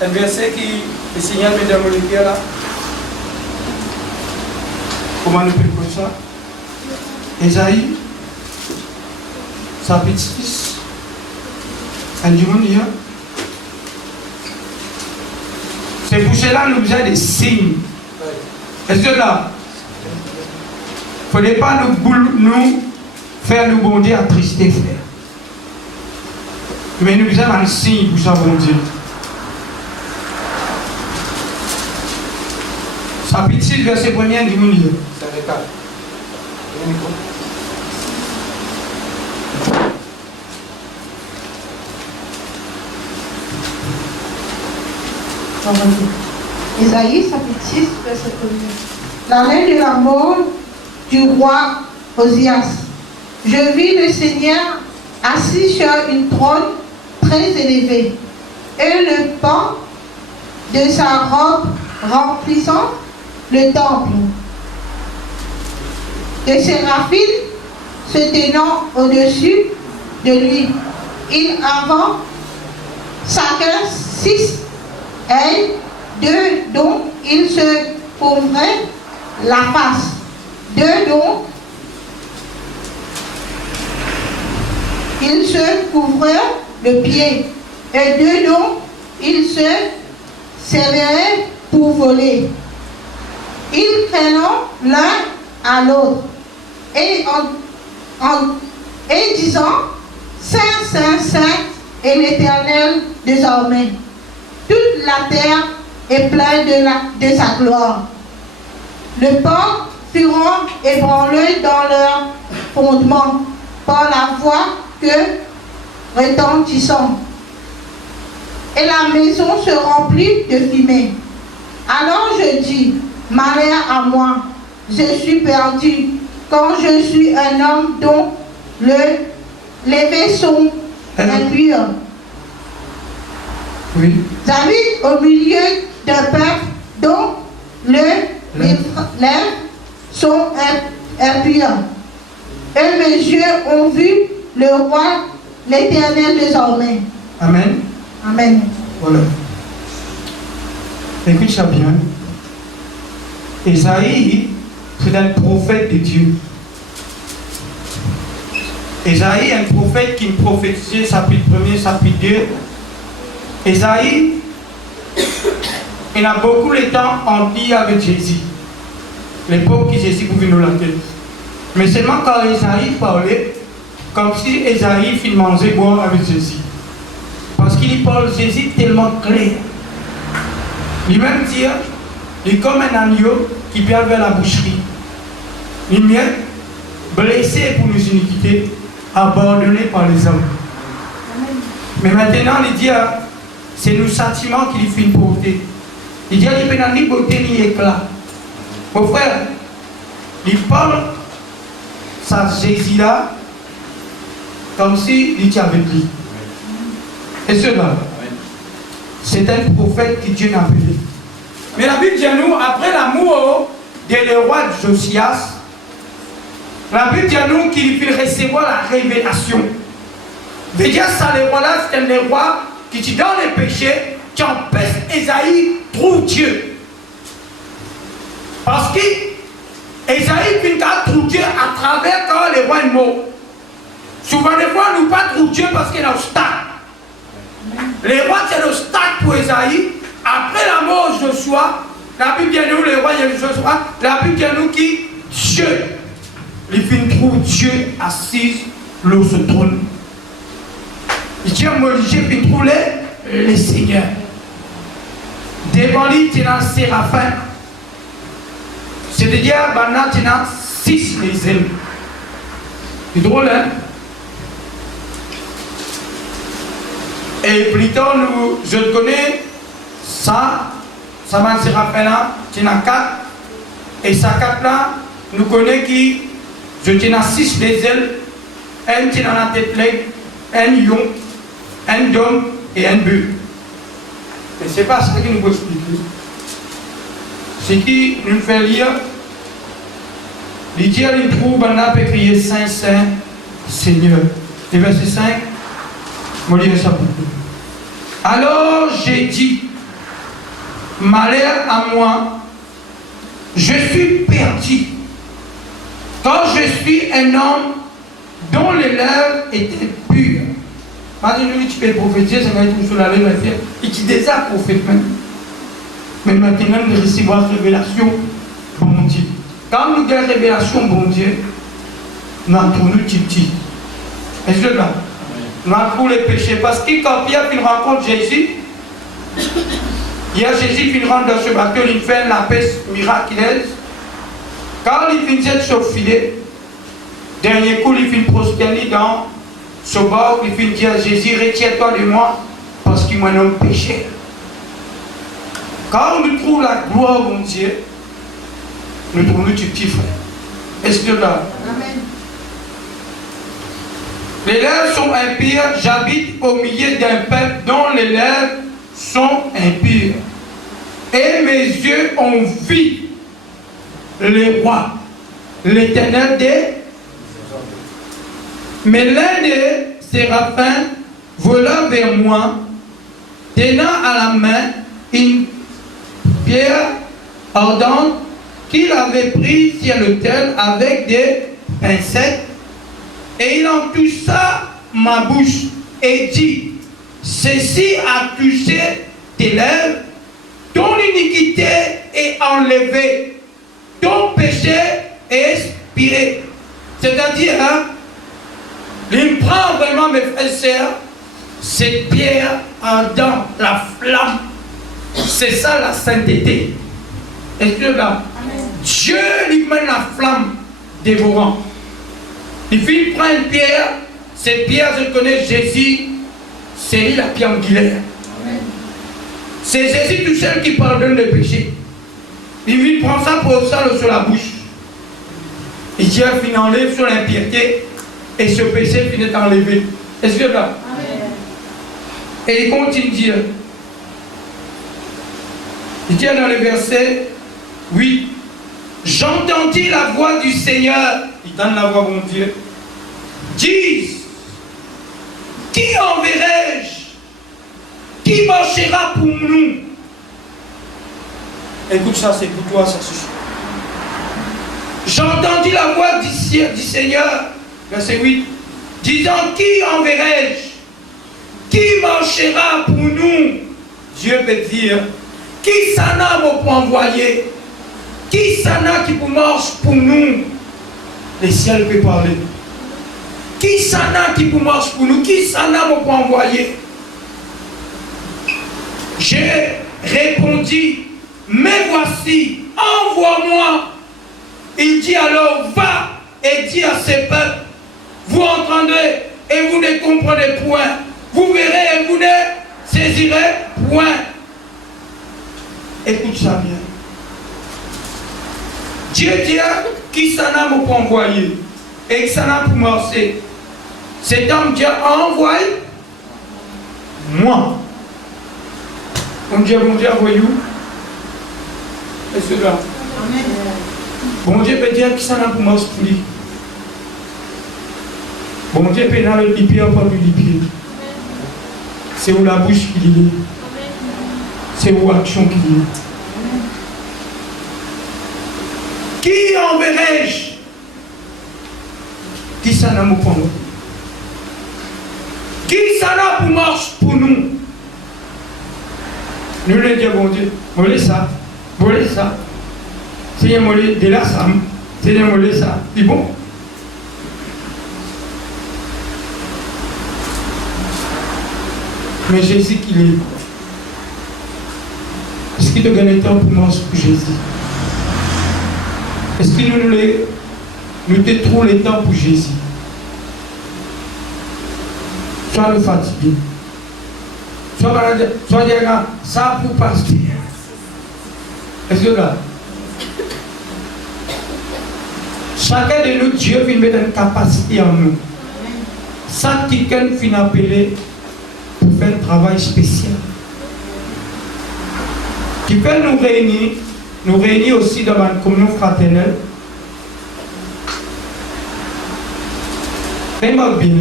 un verset qui le Seigneur met dans mon cœur là. Comment on peut dire ça? Ésaïe, chapitre 6. Un du monde hier. C'est pour cela que nous avons des signes. Est-ce que là, il ne faudrait pas nous faire nous bon Dieu attrister, frère. Mais nous avons un signe pour ça, bon Dieu. Chapitre 6, verset 1er du monde hier. Ésaïe, chapitre 6, verset 1er. L'année de la mort du roi Osias, je vis le Seigneur assis sur une trône très élevée, et le pan de sa robe remplissant le temple. Des séraphims se tenant au-dessus de lui. Il avait chacun 6 ailes, 2 dont il se couvrait la face, 2 dont il se couvrait le pied, et 2 dont il se servait pour voler. Ils traînant l'un à l'autre, et disant, Saint, Saint, Saint est l'Éternel désormais. Toute la terre est pleine de sa gloire. Le port furent ébranlés dans leur fondement par la voix que retentissant. Et la maison se remplit de fumée. Alors je dis, malheur à moi, je suis perdu, quand je suis un homme dont les vœux sont impurs. Oui. J'habite au milieu d'un peuple dont les lèvres sont impures. Et mes yeux ont vu le roi, l'Éternel désormais. Amen. Amen. Voilà. Écoute ça bien. Ésaïe, c'est un prophète de Dieu. Ésaïe est un prophète qui prophétisait, chapitre 1er, chapitre 2. Ésaïe, il a beaucoup de temps en vie avec Jésus. L'époque que Jésus pouvait nous la tête. Mais seulement quand Ésaïe parlait, comme si Ésaïe fit manger boire avec Jésus. Parce qu'il parle Jésus tellement clair. Lui-même dit, il est comme un agneau qui perd vers la boucherie. Il est blessé pour nos iniquités, abandonné par les hommes. Mais maintenant, il dit, c'est nos sentiments qui lui font une beauté. Il dit, il n'y a ni beauté ni éclat. Mon frère, il parle ça Jésus-là comme si il était avec lui. Et cela, c'est un prophète que Dieu n'a appelé. Mais la Bible dit à nous, après l'amour de roi Josias, la Bible dit à nous qu'il peut recevoir la révélation. Veut dire ça, le roi-là, c'est un roi qui dit dans les péchés, qui empêche Ésaïe trouve Dieu. Parce que Ésaïe vient trouver Dieu à travers quand le roi est mort. Souvent, les fois, nous ne pas trouver Dieu parce qu'il y a un obstacle. Le roi, c'est l'obstacle pour Ésaïe. Après la mort de Joshua, la Bible dit nous, le roi de Joshua, la Bible dit nous qui Dieu. Il vient trouver Dieu assis sur ce trône. Il dit moi, je viens trouver le Seigneur. Devant lui, il y a un séraphin. C'est-à-dire, maintenant, il y a 6 les ailes. C'est drôle, hein? Et plus tard, je connais ça m'a séraphin là, il y en a 4. Et ça 4 là, nous connaissons qui, je tiens à 6 les ailes, un tient dans la tête, un lion, un dôme et un bœuf. Mais ce n'est pas ce qu'il nous faut expliquer. Ce qui nous fait lire, il dit à l'intro, on peut crier Saint, Saint, Seigneur. Et verset 5, je vais lire ça pour vous. Alors j'ai dit, malheur à moi, je suis perdu. Quand je suis un homme dont les lèvres étaient pures. Maintenant, tu peux prophétiser, ça va être sur la lèvre. Et tu déjà prophète même. Mais maintenant, nous recevons la révélation, bon Dieu. Quand nous avons la révélation, bon Dieu, nous avons tourné petit. Est-ce que là? Nous avons les péchés. Parce que quand Pierre rencontre Jésus, il y a Jésus qui rentre dans ce bateau, il fait la paix miraculeuse. Quand il finit de se filer, dernier coup, il finit prosterner dans ce bord, il finit dire Jésus, retire-toi de moi, parce qu'il m'a un péché. Quand nous trouvons la gloire, mon Dieu, nous trouvons le petit frère. Est-ce que là? Amen. Les lèvres sont impures, j'habite au milieu d'un peuple dont les lèvres sont impures. Et mes yeux ont vu le roi, l'Éternel des... Mais l'un des séraphins vola vers moi, tenant à la main une pierre ardente qu'il avait prise sur l'autel avec des pincettes, et il en toucha ma bouche et dit, ceci a touché tes lèvres, ton iniquité est enlevée, ton péché est expiré. C'est-à-dire, hein, il prend vraiment, mes frères et sœurs, cette pierre ardente, la flamme. C'est ça la sainteté. Est-ce que là, Dieu lui met la flamme dévorante. Il fait prendre une pierre, cette pierre, je connais Jésus, c'est lui la pierre angulaire. C'est Jésus tout seul qui pardonne les péchés. Il prend ça pour ça sur la bouche. Il tient, il enlève sur l'impiété et ce péché finit enlevé. Est-ce que là? Et il continue de dire. Il dit dans le verset 8, j'entendis la voix du Seigneur, il donne la voix, mon Dieu, dis, qui enverrai-je? Qui marchera pour nous? Écoute ça, c'est pour toi, ça suffit. J'entendis la voix du Seigneur, verset 8, disant, qui enverrai-je? Qui marchera pour nous? Dieu peut dire, qui s'en a pour envoyer? Qui s'en a qui marche pour nous? Le ciel peut parler. Qui s'en a qui marche pour nous? Qui s'en a pour envoyer? J'ai répondu, mais voici, envoie-moi. Il dit alors, va et dis à ces peuples, vous entendrez et vous ne comprenez point. Vous verrez et vous ne saisirez point. Écoute ça bien. Dieu dit qui s'en a pour envoyer et qui s'en a pour marcher. Cet homme Dieu envoie moi. Bon Dieu, envoyez-vous. Est-ce que là? Bon Dieu peut dire qui s'en a pour marcher pour lui. Bon Dieu peut dans le lipier ou pas du lipier. C'est où la bouche qui dit. C'est où l'action qui dit. Qui enverrai-je? Qui s'en a pour nous? Qui s'en a pour marche pour nous? Nous le disons, bon Dieu, molez ça. Seigneur, molez de la sam. Seigneur, molez ça. C'est bon. Mais Jésus qui est. Est-ce qu'il te gagne le temps pour marcher pour Jésus? Est-ce que nous te trouvons le temps pour Jésus? Soit le fatigué. Soit dire ça pour passer. Est-ce que là? Chacun de nous, Dieu vient mettre une capacité en nous. Ça, quelqu'un finit appelé pour faire un travail spécial. Qui peut nous réunir aussi dans une communion fraternelle. Fais-moi bien.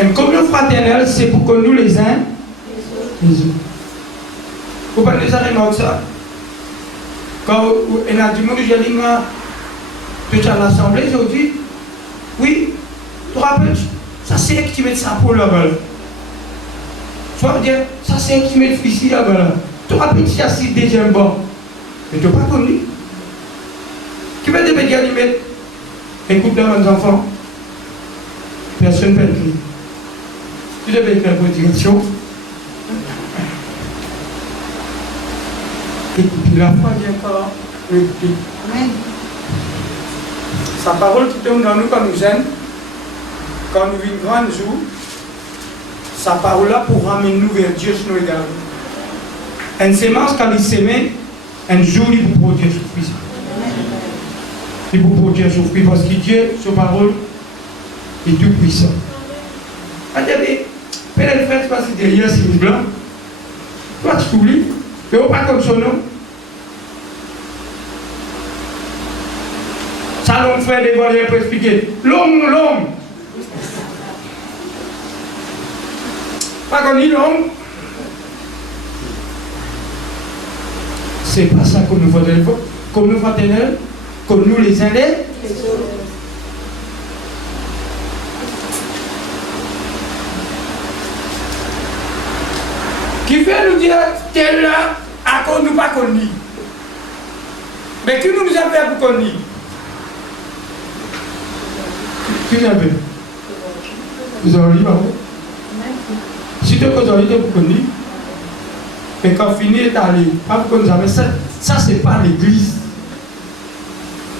Une communion fraternelle, c'est pour que nous les uns les autres. Vous parlez ça, ça. Quand on a du monde, j'ai dit, tu es à l'Assemblée, j'ai dit, oui, tu te rappelles, ça c'est qui met ça pour là-bas. Tu vas me dire, ça c'est qui met ici là-bas. Tu te rappelles, si c'est le deuxième banc. Mais tu n'as pas connu. Qui va te dire, écoute là, mes enfants, personne ne peut écrire. Tu devais écrire la direction. Et puis la foi vient encore écouter. Sa parole qui tombe dans nous quand nous aime, quand nous vivons grand jour, sa parole là pour ramener nous vers Dieu sur nous également. Une sémence quand il s'aimait, un jour il vous produire souffrir. Il vous produire souffrir parce que Dieu, sa parole, est tout puissant. Attendez, peut-être faire passer derrière ces blancs. Toi tu t'oublies. Et on pas comme son nom. Ça l'homme frère des volets pour expliquer. L'homme. Pas qu'on dit l'homme. C'est pas ça qu'on nous voit de l'époque. Qu'on nous voit de l'époque. Qu'on nous les uns les autres. Qui fait nous dire tel là, à qu'on nous pas connu. Mais qui nous a fait pour connu? Qui nous a fait? Vous avez dit, si tu as autorité pour connu, et quand fini est allé, pas pour nous avez ça, c'est pas l'église.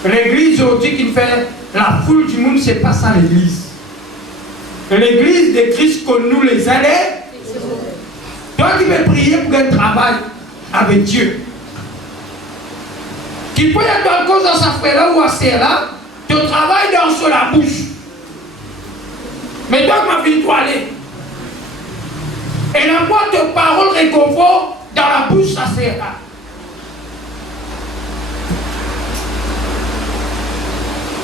L'église aujourd'hui qui fait la foule du monde, c'est pas ça l'église. L'église de Christ que nous les allés. Toi qui veux prier pour un travail avec Dieu, qui peut être en cause dans sa frère là ou à serre là, tu travailles dans sur la bouche. Mais toi, ma fille, dois aller. Et l'envoie de paroles réconfort dans la bouche à serre là.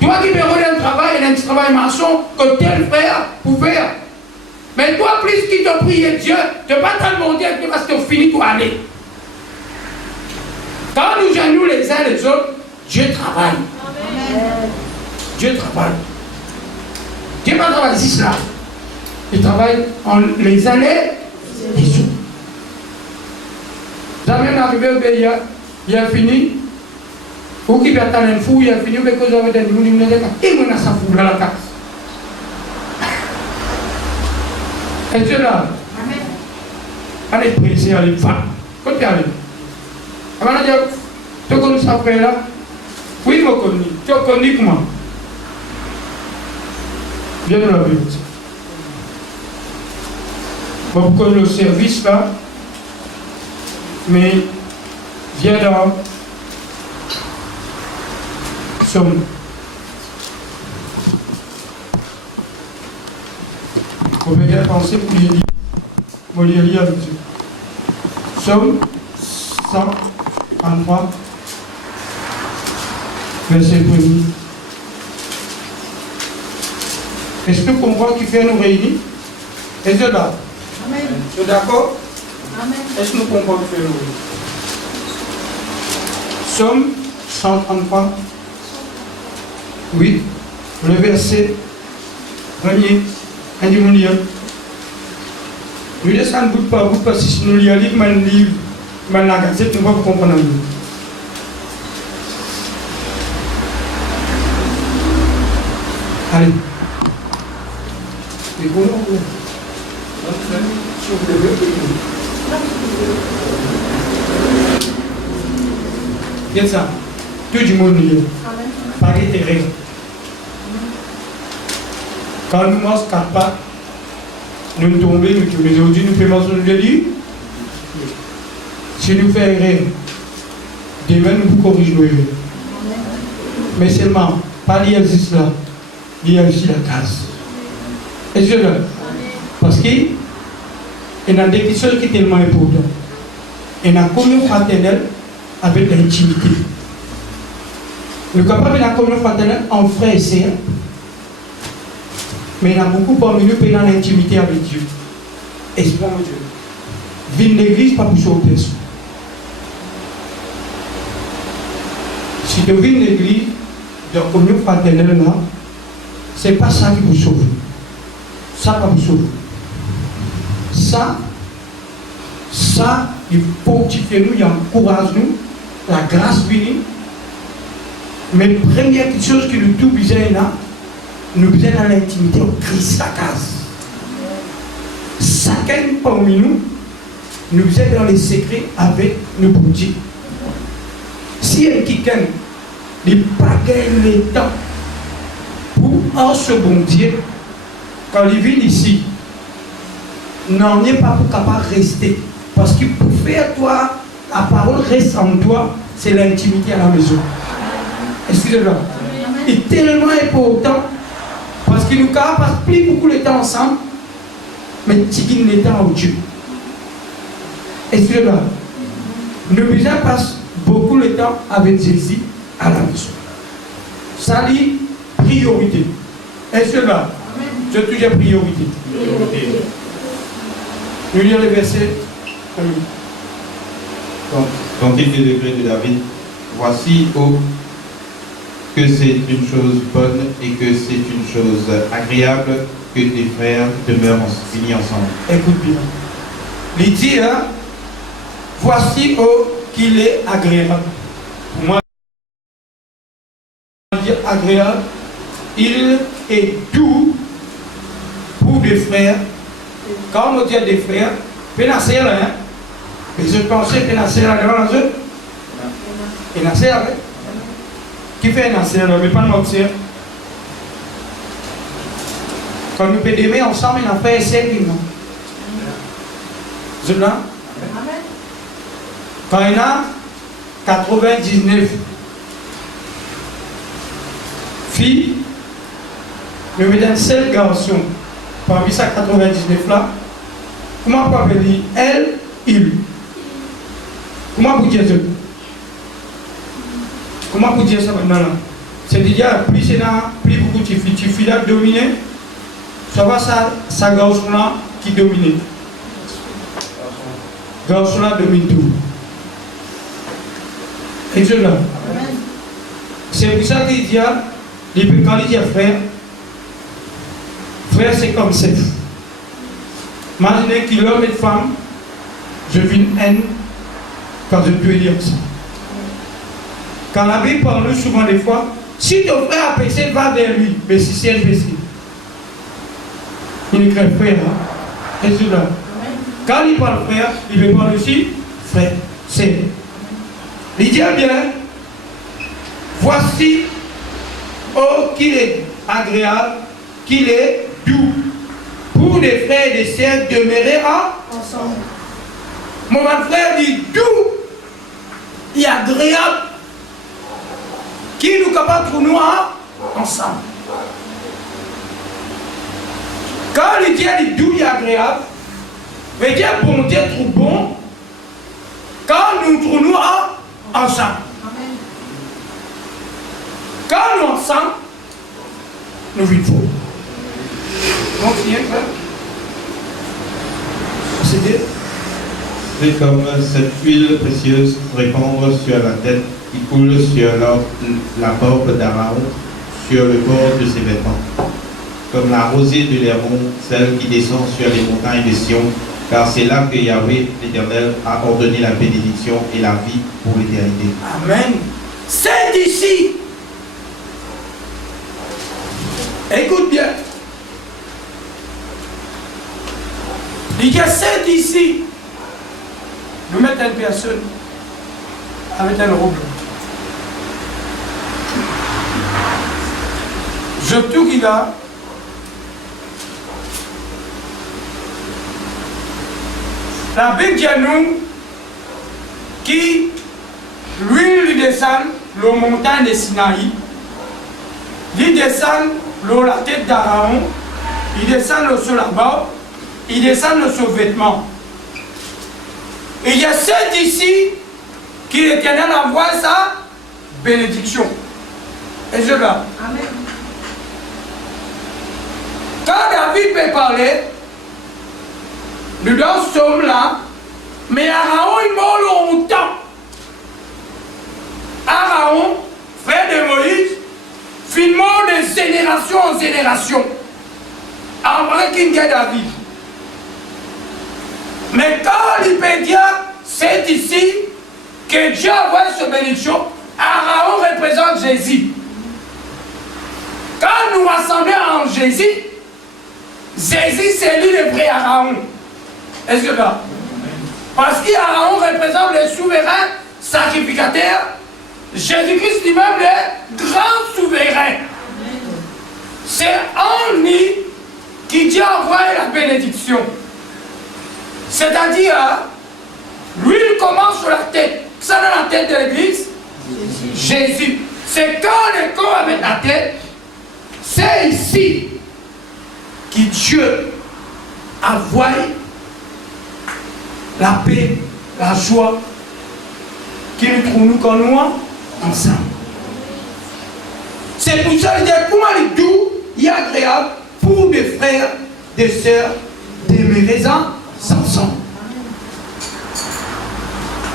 Toi qui veux un travail, et un travail maçon que tel frère pouvait faire. Mais toi, plus qu'il te prie Dieu, tu ne vas pas te demander parce que tu finis pour aller. Quand nous gênons les uns les autres, Dieu travaille. Amen. Dieu travaille. Dieu ne travaille pas ici là. Il travaille en les uns les autres. Jamais arrivé au pays, il a fini. Ou qui va attendre un fou, il a fini, mais que vous avez dit, il m'a dit, fou dans la carte. Et Dieu là, allez prier, allez faire. Quand tu arrives, avant de dire, tu connais ça frère là? Oui, je connais. Tu connais comment? Viens de la vie. Bon, pour le service là, mais viens dans Somme. Vous pouvez bien penser pour les lire. Vous les lire avec Dieu. Somme 133, verset 1er. Est-ce que vous comprenez qui fait nous réunir? Est-ce que là? Amen. Vous êtes d'accord? Amen. Est-ce que nous comprenons qui fait nous réunir? Somme 133. Oui, le verset 1er. Un du monde lire. Nous descendons bout par bout parce que si nous lisons un livre, nous la gazette, nous ne pouvons pas comprendre. Allez. Et comment on fait? Regarde ça. Tout du monde lit. Pareil tes règles. Quand nous mangeons 4 pas, nous tombons, nous tombons. Aujourd'hui, nous faisons ce que je dis. Si nous faisons erreur, demain nous pouvons corriger nos erreurs. Mais seulement, pas lié juste là, lié aussi la case. Est-ce que là? Parce qu'il y a des choses qui sont tellement importantes. Il y a une communion fraternelle avec l'intimité. Nous sommes capables de la communion fraternelle en frère et sœur. Mais il y a beaucoup parmi nous qui sont dans l'intimité avec Dieu. Explique-moi Dieu. Vivre l'église, pas pour sauver personne. Si tu vis une église, de communion fraternelle là, c'est pas ça qui vous sauve. Ça va vous sauver. Ça, il fortifie nous, il encourage nous, la grâce vient. Mais première chose que nous tout besoin là, nous besoin dans l'intimité au Christ la case. Chacun parmi nous, nous besoin dans les secrets avec nos petits. Si un quelqu'un n'est pas gagné le temps pour en ce bon Dieu, quand il vit ici, n'en est pas pour capable de rester. Parce que pour faire toi, la parole reste en toi, c'est l'intimité à la maison. Excusez-moi. Il est tellement important parce qu'il nous passe plus beaucoup de temps ensemble, mais il n'est temps au Dieu. Excusez-moi. Nous besoin passe beaucoup de temps avec Jésus à la maison. Ça dit priorité. Excusez-moi. Je toujours priorité. Nous lisons le verset. Cantique des degrés de David. Voici, ô que c'est une chose bonne et que c'est une chose agréable que tes frères demeurent unis ensemble. Écoute bien. Il dit, hein, voici, ô qu'il est agréable. Pour moi, dire agréable, il est doux pour des frères. Quand on dit des frères, pénacé là, hein. Mais je pensais pénacé là devant la zone. Pénacé là, hein. Qui fait pénacé là, mais pas notre sœur. Quand nous pouvons aimer ensemble, on a fait essayer, non? Je là. Quand il y a 99 filles, nous mettons un seul garçon. Parmi ces 99 là, comment on peut dire elle, il? Comment vous dire ça? Comment vous dire ça maintenant? C'est-à-dire, plus c'est là, plus beaucoup de filles là dominent, ça va ça garçon là qui domine. Garçon là domine tout. Et je là. C'est pour ça qu'il dit, quand il dit frère, frère c'est comme ça. Imaginez qu'il homme et femme, je vis une haine quand je peux dire ça. Quand la Bible parle souvent des fois, si ton frère a péché, va vers lui, mais si c'est un péché. Il est frère, hein? Et c'est là. Quand il parle frère, il veut parler aussi frère, c'est. Il dit bien, voici, oh qu'il est agréable, qu'il est doux, pour les frères et des sœurs demeurer ensemble. Mon frère dit doux et agréable, qui nous capable pour nous ensemble. Quand il dit doux et agréable, veut dire bon Dieu trop bon, quand nous trouvons ensemble. Quand nous ensemble, nous vivons. Donc, C'est comme cette huile précieuse répandre sur la tête qui coule sur la barbe d'Aaron, sur le bord de ses vêtements. Comme la rosée de l'Héron, celle qui descend sur les montagnes de Sion, car c'est là que Yahweh, l'Éternel, a ordonné la bénédiction et la vie pour l'éternité. Amen. C'est ici. Écoute bien. Il y a c'est ici. Nous mettons une personne avec un robe. Je trouve qu'il a la Bible dit à nous qui lui descend la montagne de Sinaï, il descend la tête d'Aaron, il descend sur la barbe, il descend sur le vêtement. Et il y a ceux d'ici qui l'Éternel envoie sa bénédiction. Et je là. Amen. Quand David peut parler, nous sommes là, mais Aaron il meurt longtemps. Aaron, finement de génération en génération. Après qu'il y ait David. Mais quand il peut dire, c'est ici que Dieu a envoyé sa bénédiction, Aaron représente Jésus. Quand nous rassemblons en Jésus, Jésus c'est lui le vrai Aaron. Est-ce que là? Parce qu'Aaron représente le souverain sacrificateur, Jésus-Christ lui-même le grand souverain. C'est en lui qui Dieu a envoyé la bénédiction. C'est-à-dire, lui il commence sur la tête. Ça dans la tête de l'église? Jésus. C'est quand le corps avec la tête, c'est ici que Dieu a envoyé la paix, la joie, qui nous trouve nous comme nous ensemble. C'est pour ça qu'il dit comment il est doux et agréable pour des frères, des sœurs, d'aimer ensemble.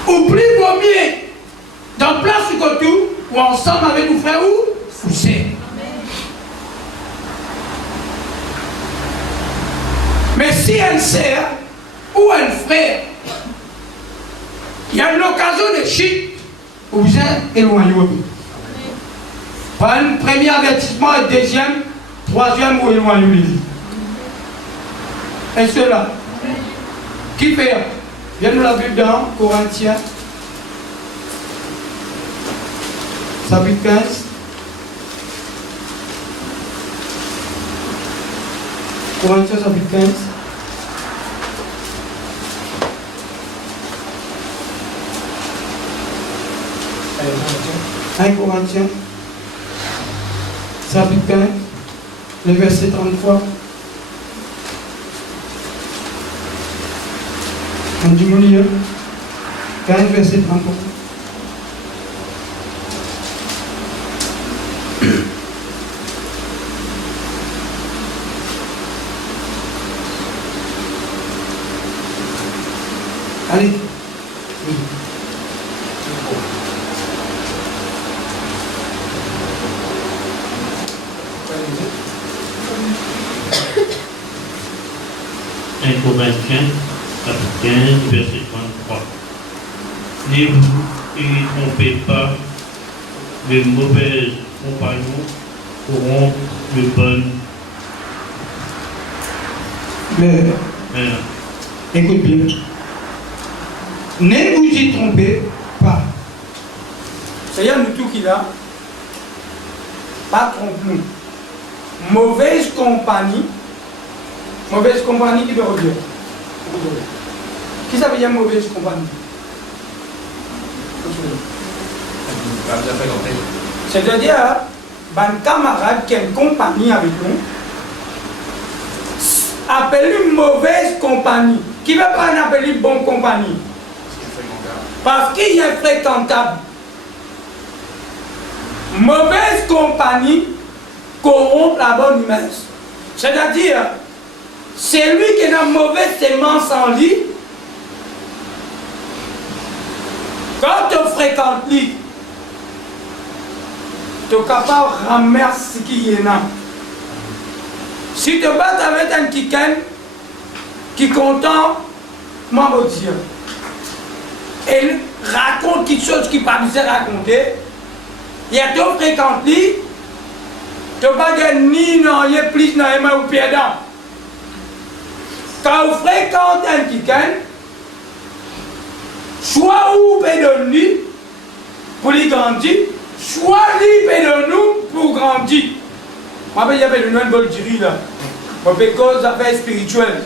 Ou plus vaut mieux dans place que tout, ou ensemble avec nos frères ou sœurs. Mais si un sœur ou un frère, il y a une occasion de chute, vous êtes éloigné. Par un premier avertissement, un deuxième, troisième ou éloigné. Et cela, qui fait? Viens nous la Bible dans Corinthiens, chapitre 15. Corinthiens, chapitre 15. Un Corinthiens, chapitre 15, le verset 33. On dit mon livre, 15, verset 33. Allez. Un Corinthiens, chapitre 15, verset 33. Ne vous trompez pas, les mauvais compagnons corrompent le bon. Mais, écoute bien. Ne vous y trompez pas. C'est-à-dire nous tout qui là, pas trompe-nous. Mauvaise compagnie qui veut dire. Qui ça veut dire mauvaise compagnie? C'est-à-dire, un camarade qui a une compagnie avec nous, appelle une mauvaise compagnie. Qui ne veut pas en appeler une bonne compagnie? Parce qu'il est fréquentable. Mauvaise compagnie corrompt la bonne humeur. C'est-à-dire, c'est lui qui a une mauvaise sémence en lui. Quand tu fréquentes lui, tu es capable de ramasser ce qu'il y a. Si tu bats avec un quelqu'un qui est content, moi je veux dire, et raconte quelque chose qui n'est pas besoin de raconter, il y a deux fréquentes lui, tu ne vas pas dire ni non, il y a plus dans les mains ou pieds dedans. Quand vous fréquentez un quelqu'un, soit vous payez de lui pour lui grandir, soit lui paye de nous pour grandir. Moi, je vais donner une bonne jury là. Je vais cause d'affaires spirituelles.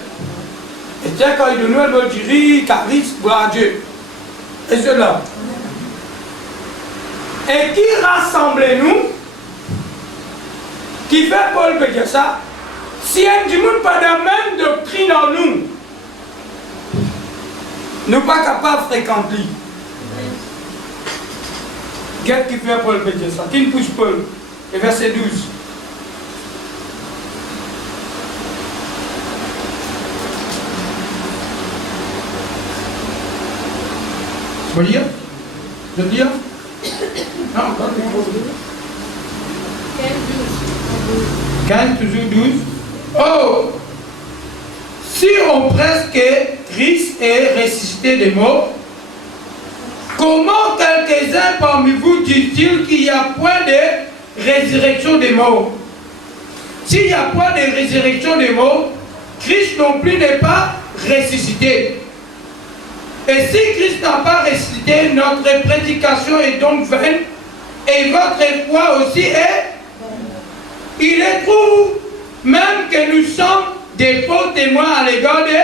Et tiens, quand il donne une bonne jury, charisme, gloire à Dieu. Et cela. Et qui rassemble-nous, qui fait Paul peut dire ça, si un du monde pas de même doctrine en nous, nous ne sommes pas capables de fréquenter. Qu'est-ce qui fait Paul peut dire ça? Qui nous pousse Paul? Et verset 12. Je peux lire? Je peux lire? Non, encore. 15, toujours 12. Oh! Si on presse que Christ est ressuscité des morts, comment quelques-uns parmi vous disent-ils qu'il n'y a point de résurrection des morts? S'il n'y a point de résurrection des morts, Christ non plus n'est pas ressuscité. Et si Christ n'a pas ressuscité, notre prédication est donc vaine et votre foi aussi est. Il est trouve même que nous sommes des faux témoins à l'égard de,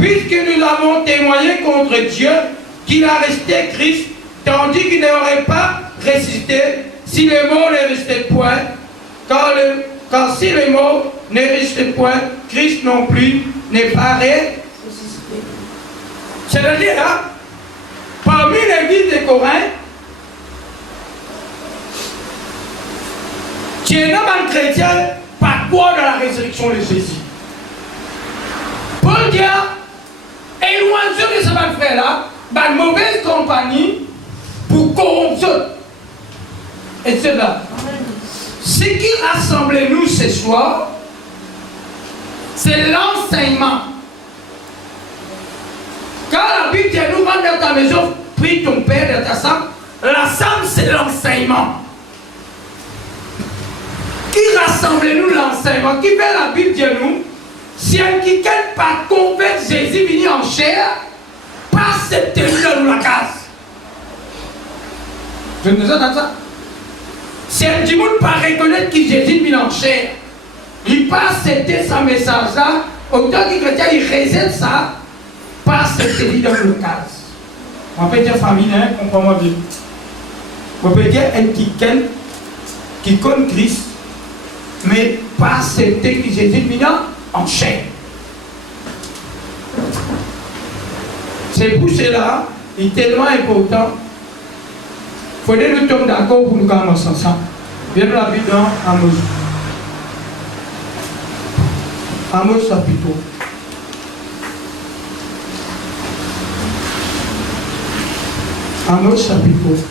puisque nous avons témoigné contre Dieu qu'il a resté Christ, tandis qu'il n'aurait pas ressuscité si les morts ne restaient point, car si les morts ne restaient point, Christ non plus n'est pas ressuscité. C'est-à-dire, hein, parmi l'église de Corinthe, tu es un chrétien par quoi dans la résurrection de Jésus. Paul dit, éloignez de ce frère-là, dans une mauvaise compagnie, pour corrompre. Et c'est là. Ce qui rassemble nous ce soir, c'est l'enseignement. Quand la Bible dit nous, va dans ta maison, prie ton père dans ta chambre, la chambre c'est l'enseignement. Qui rassemble nous l'enseignement? Qui fait la Bible dit nous, si un qui par convaincre Jésus venu en chair, pas cette dans la case. Je ne sais pas ça. Si un petit monde pas reconnaître que Jésus venu en chair, il passe c'était sa message là, autant que chrétien il réside ça, pas cette dans le case. On peut dire famille, hein, comprends-moi bien. On peut dire un qui connaît Christ, mais pas c'était que Jésus venu en chair. C'est pour cela, il est tellement important. Il faudrait nous tomber d'accord pour nous commencer ensemble. Viens nous la Bible dans Amos. Amos chapitre. Amos chapitre.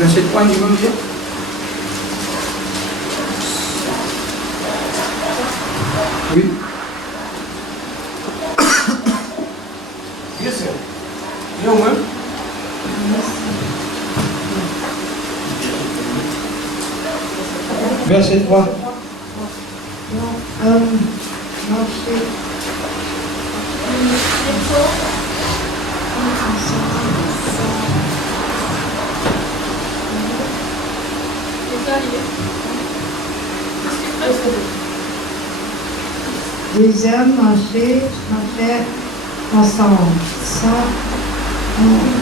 Verset 3, niveau bien. Oui. Yes, sir. Bien, ouais. Verset 3. Des hommes marchaient ensemble, sans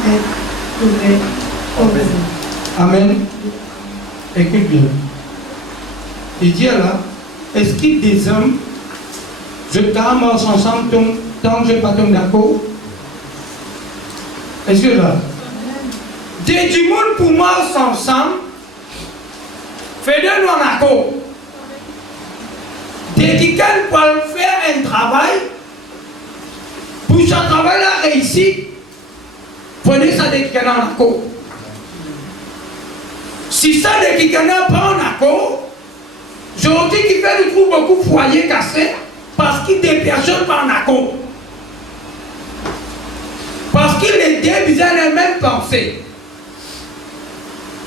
être trouvés heureux. Amen. Écoute bien. Il dit là, est-ce qu'il y a des hommes, je marche ensemble tant que je ne pas tomber d'accord? Est-ce que là? Des du monde pour marcher ensemble, fais-le nous en accord. Des qui pour faire un travail, pour ce travail-là réussi, prenez ça des qui en accord. Si ça des qui pas en accord, je vous dis qu'il fait trouve beaucoup de foyers cassés parce qu'il des personnes pas en accord. Parce qu'il est deux à la même pensée.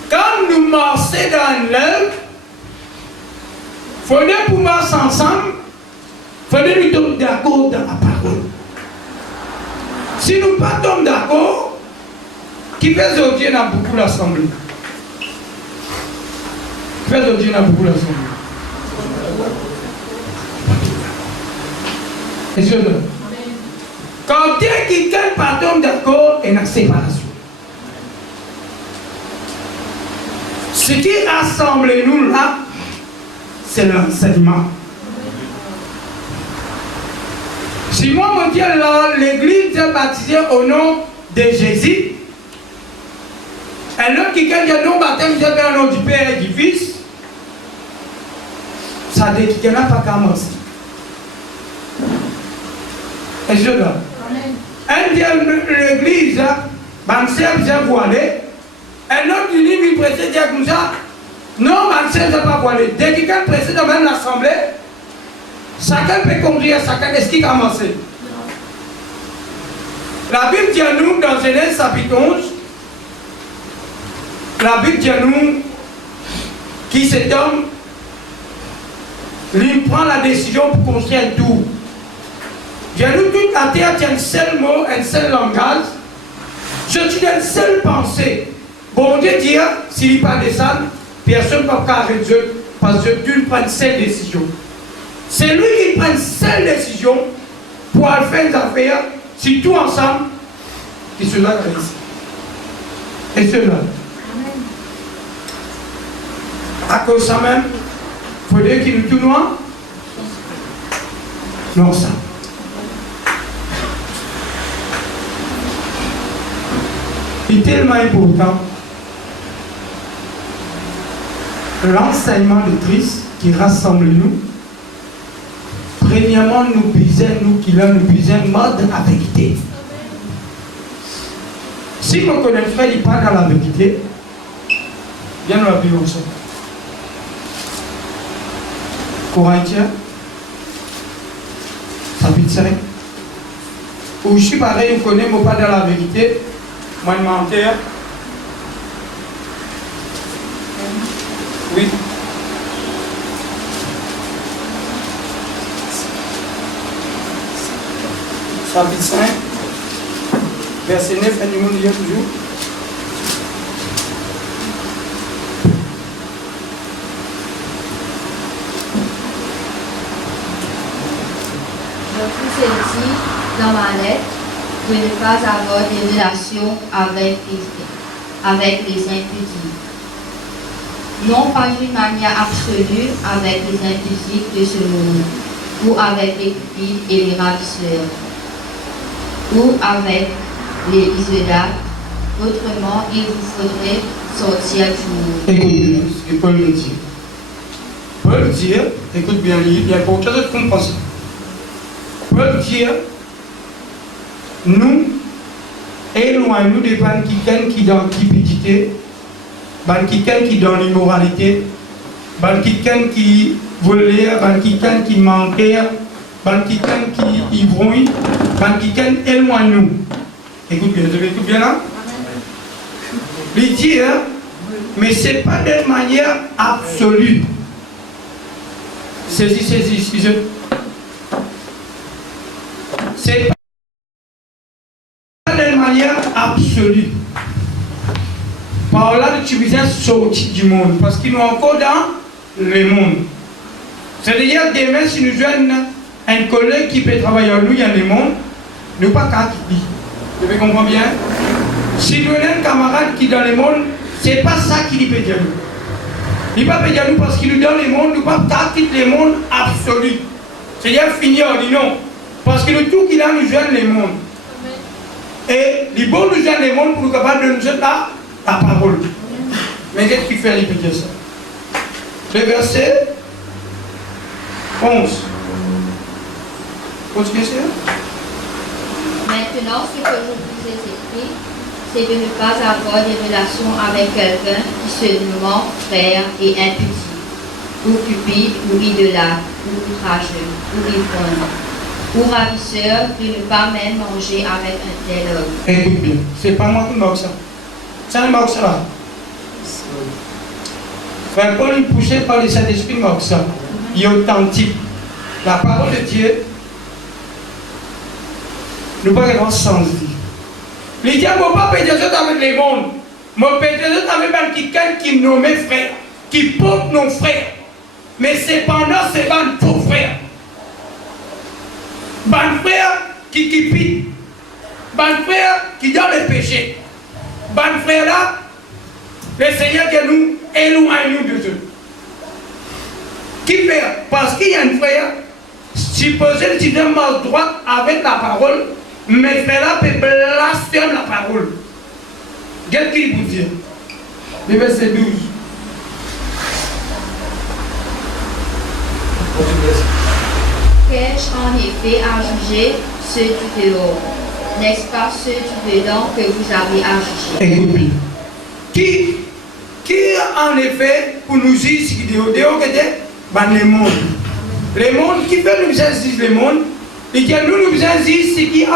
Quand nous marchons dans l'œuvre, il faudrait pour marcher ensemble, il faudrait nous tomber d'accord dans la parole. Si nous ne pas tombons d'accord, qui fait aujourd'hui dans beaucoup l'assemblée? Qui fait aujourd'hui dans beaucoup l'assemblée? Est-ce que quand quelqu'un pas tombe d'accord, il y a une séparation. Ce qui rassemble nous là, c'est l'enseignement. Si moi me dis l'église est baptisée au nom de Jésus, et l'autre qui dit non baptême, c'est au nom du Père et du Fils, ça dit qu'il n'a pas commencé. Et je donne. Un dit l'église, Bansel j'ai voilé. Un autre dit, lui précède comme ça. Non, Bansel n'a pas voilé. Dès que quelqu'un précède dans même l'assemblée, chacun peut conduire, chacun est-ce qu'il a commencé. La Bible dit à nous dans Genèse chapitre 11, la Bible dit à nous qui cet homme, lui prend la décision pour construire un tour. J'ai lu toute la terre tient un seul mot, un seul langage. Je dis une seule pensée. Bon Dieu dit, s'il n'y a pas de ça, personne ne peut pas arrêter parce que Dieu prend une seule décision. C'est lui qui prend une seule décision pour faire des affaires, si tout ensemble, et cela réussit. Et cela. À cause de ça même, il faudrait qu'il nous tout noir. Non, ça. C'est tellement important. L'enseignement de Christ qui rassemble nous. Premièrement, nous puisons, nous qui l'avons, nous puisons mode à vérité. Si vous connaissez le frère, il parle dans la vérité, bien nous la vivons ensemble. Corinthiens, chapitre 5. Où je suis pareil, vous connaissez, moi pas dans la vérité, moi je menteur. Oui. Chapitre 5, verset 9, et nous lisons toujours. Je vous ai dit dans ma lettre de ne pas avoir de relations avec les impudiques. Non pas d'une manière absolue avec les impudiques de ce monde, ou avec les cupides et les ravisseurs, ou avec les isolates. Autrement, il vous faudrait sortir du monde. Écoute bien ce que Paul nous dit. Paul dit, écoute bien, il y a important de comprendre ça. Paul dit, nous, éloignons-nous des gens qui dans l'cupidité, quelqu'un qui dans l'immoralité, quelqu'un qui volait, quelqu'un qui mentait, quelqu'un qui ivrouille, quelqu'un éloigne-nous. Écoute bien, je vais tout bien là. Il dit, mais ce n'est pas d'une manière absolue. Saisis, excusez. C'est pas d'une manière absolue. Par là, tu viens sortir du monde, parce qu'ils sont encore dans le monde. C'est-à-dire, demain, si nous joignons un collègue qui peut travailler avec nous, il y a le monde, nous pas qu'à qui dit. Vous comprenez bien? Si nous avons un camarade qui est dans le monde, ce n'est pas ça qu'il peut dire nous. Il ne peut pas dire nous parce qu'il est dans le monde, nous ne pouvons pas quitter le monde absolu. C'est-à-dire, finir, on dit non. Parce que le tout qu'il a, nous joigne le monde. Et les bons nous joignent le monde pour nous capables de nous donner la parole. Mais qu'est-ce qu'il fait, il peut dire ça? Le verset 11. Qu'est-ce que c'est? Maintenant, ce que je vous ai écrit, c'est de ne pas avoir des relations avec quelqu'un qui se nomme frère et impudique, ou cupide, ou idolâtre, ou outrageux, ou ivrogne, ou ravisseur, de ne pas même manger avec un tel homme. Écoute bien, c'est pas moi qui marque ça. Ça ne marque ça là. Frère Paul, il poussé par le Saint-Esprit, il marque ça. Il est authentique. La parole de Dieu, nous ne pouvons pas sans dire. Il dit, je ne peux pas péter avec les mondes. Je peux péter avec quelqu'un qui nomme frère, qui porte nos frères. Mais cependant, c'est un faux frère. Un frère qui pite. Un frère qui dans le péché. Un frère là, le Seigneur que nous éloignons de Dieu. Qui fait? Parce qu'il y a un frère, supposé qu'il est mal droit avec la parole, mais frère là peut blasphémer la parole. Qu'est-ce qu'il vous dit? Le verset 12. Qu'ai-je en effet à juger ceux du dehors? N'est-ce pas ceux du dedans que vous avez à juger? Écoute bien. Qui en effet, pour nous dire ce qui est au dehors, le monde. Le monde, qui fait nous dire le monde, et qui nous dire ce qui est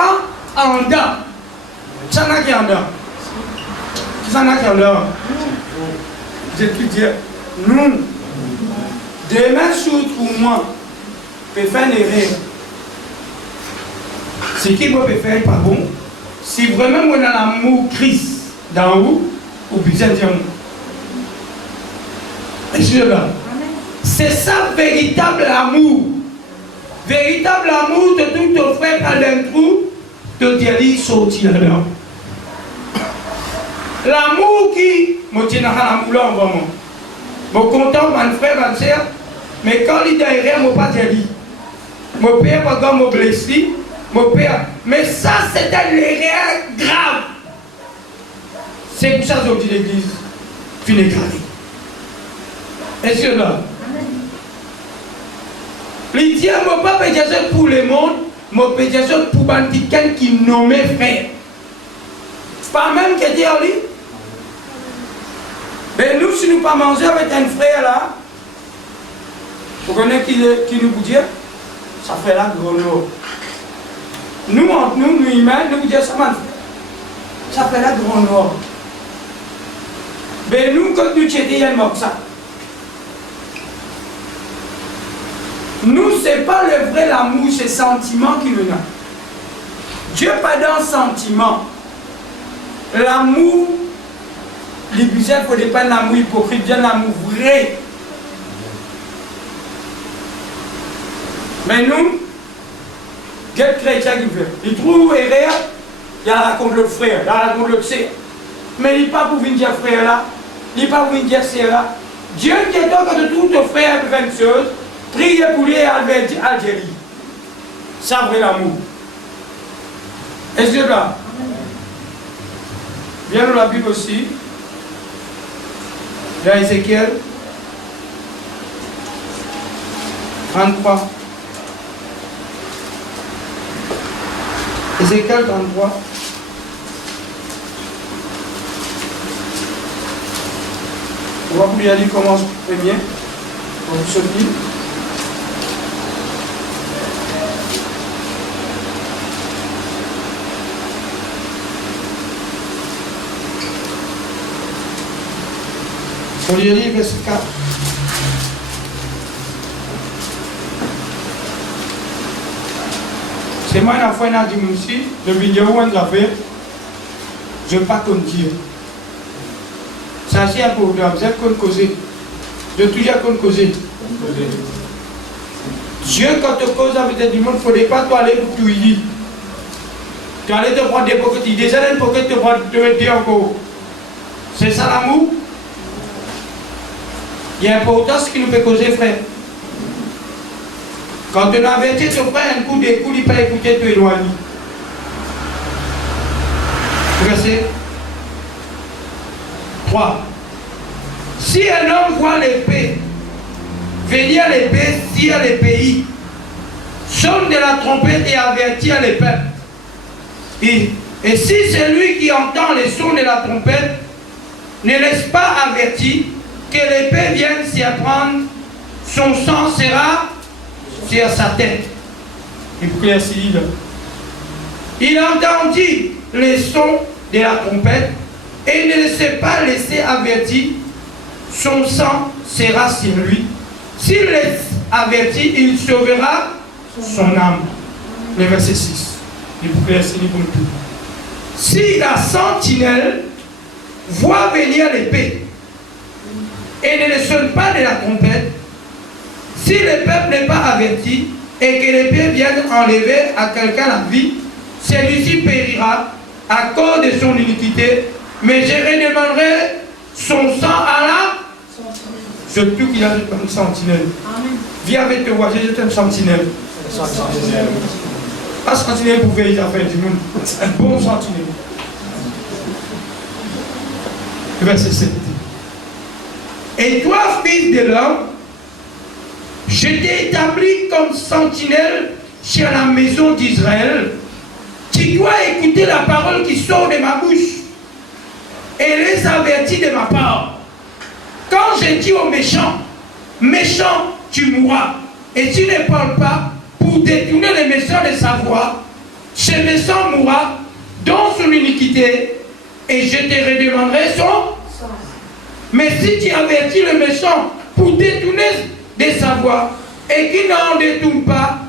en dedans. Ça n'a qui en dedans. Ça n'a qui en dedans. Je te dis, nous, demain, surtout moi, peut faire une erreur. Ce qui peut faire n'est pas bon. Si vraiment on a l'amour Christ dans vous, ou bien dire c'est ça véritable amour. Véritable amour de tout ton frère par d'un trou, de dire sortir là-dedans. L'amour qui me tient à l'amour là en vraiment. Je suis content, mon frère, ma soeur, mais quand il est derrière, je ne pas dire. Mon père, pas comme mon blessé, mon père. Mais ça, c'est une erreur grave. C'est pour ça que je dis l'église, finie carré. Est-ce que là? Il dit, je ne peux pas pédir pour le monde, je pédir pour quelqu'un qui nommait frère. Pas même que dire lui. Mais nous, si nous ne pas manger avec un frère là, vous connaissez qui nous dit, ça fait là gros nord. Nous, entre nous humains, nous disons ça, ça fait là gros nord. Mais nous, quand nous étions, il y a ça. Nous, ce n'est pas le vrai l'amour, c'est le sentiment qui nous a. Dieu pas dans le sentiment. L'amour, les budgets, il ne faut pas l'amour hypocrite, bien l'amour vrai. Mais nous, quel chrétien qui fait? Il trouve erreur, il a raconté le frère, il a raconté le sœur. Mais il n'est pas pour venir dire frère là, il n'est pas pour venir dire sœur là. Dieu qui est donc de tout ton frère une chose, priez pour lui Algérie. Ça vrai l'amour. Est-ce que là? Viens dans la Bible aussi. Il y a Ézéchiel 33. Ézéchiel 33. On va vous dire, il commence premier. On vous soutenir. On lit verset 4. C'est moi la fois n'a dit aussi, le vidéo où on l'a fait, je ne veux pas qu'on dise. Ça c'est un programme, c'est qu'on cause. Je toujours qu'on cause. Dieu quand tu causes avec des démons, il ne faudrait pas toi aller pour tout y. Tu allais te prendre des pockets, des années pour que tu te dire encore. C'est ça l'amour? Il y a importance qui nous peut causer, frère. Quand tu as averti ton frère, un coup de coups, il peut écouter, tu éloignes. Verset 3. Si un homme voit l'épée, venir l'épée sur les pays, sonne de la trompette et avertir les peuples. Et si celui qui entend les sons de la trompette ne laisse pas avertir, que l'épée vienne s'y apprendre, son sang sera sur sa tête. Et pour claircir, il entendit les sons de la trompette et ne laissait pas laisser avertir, son sang sera sur lui. S'il laisse avertir, il sauvera son âme. Le verset 6. Et pour claircir, pour nous tout. Si la sentinelle voit venir l'épée, et ne sonne pas de la trompette, si le peuple n'est pas averti et que l'épée vienne enlever à quelqu'un la vie, celui-ci périra à cause de son iniquité, mais je redemanderai son sang à la surtout qu'il a une sentinelle. Viens avec toi, j'ai une sentinelle. Pas sentinelle pour faire les affaires du monde, un bon sentinelle. Verset 7. Et toi, fils de l'homme, Je t'ai établi comme sentinelle sur la maison d'Israël. Tu dois écouter la parole qui sort de ma bouche et les avertis de ma part. Quand je dis aux méchants, méchant, tu mourras, et tu ne parles pas pour détourner les méchants de sa voie, ce méchant mourra dans son iniquité, et je te redemanderai son. Mais si tu avertis le méchant pour détourner de sa voie, et qu'il n'en détourne pas,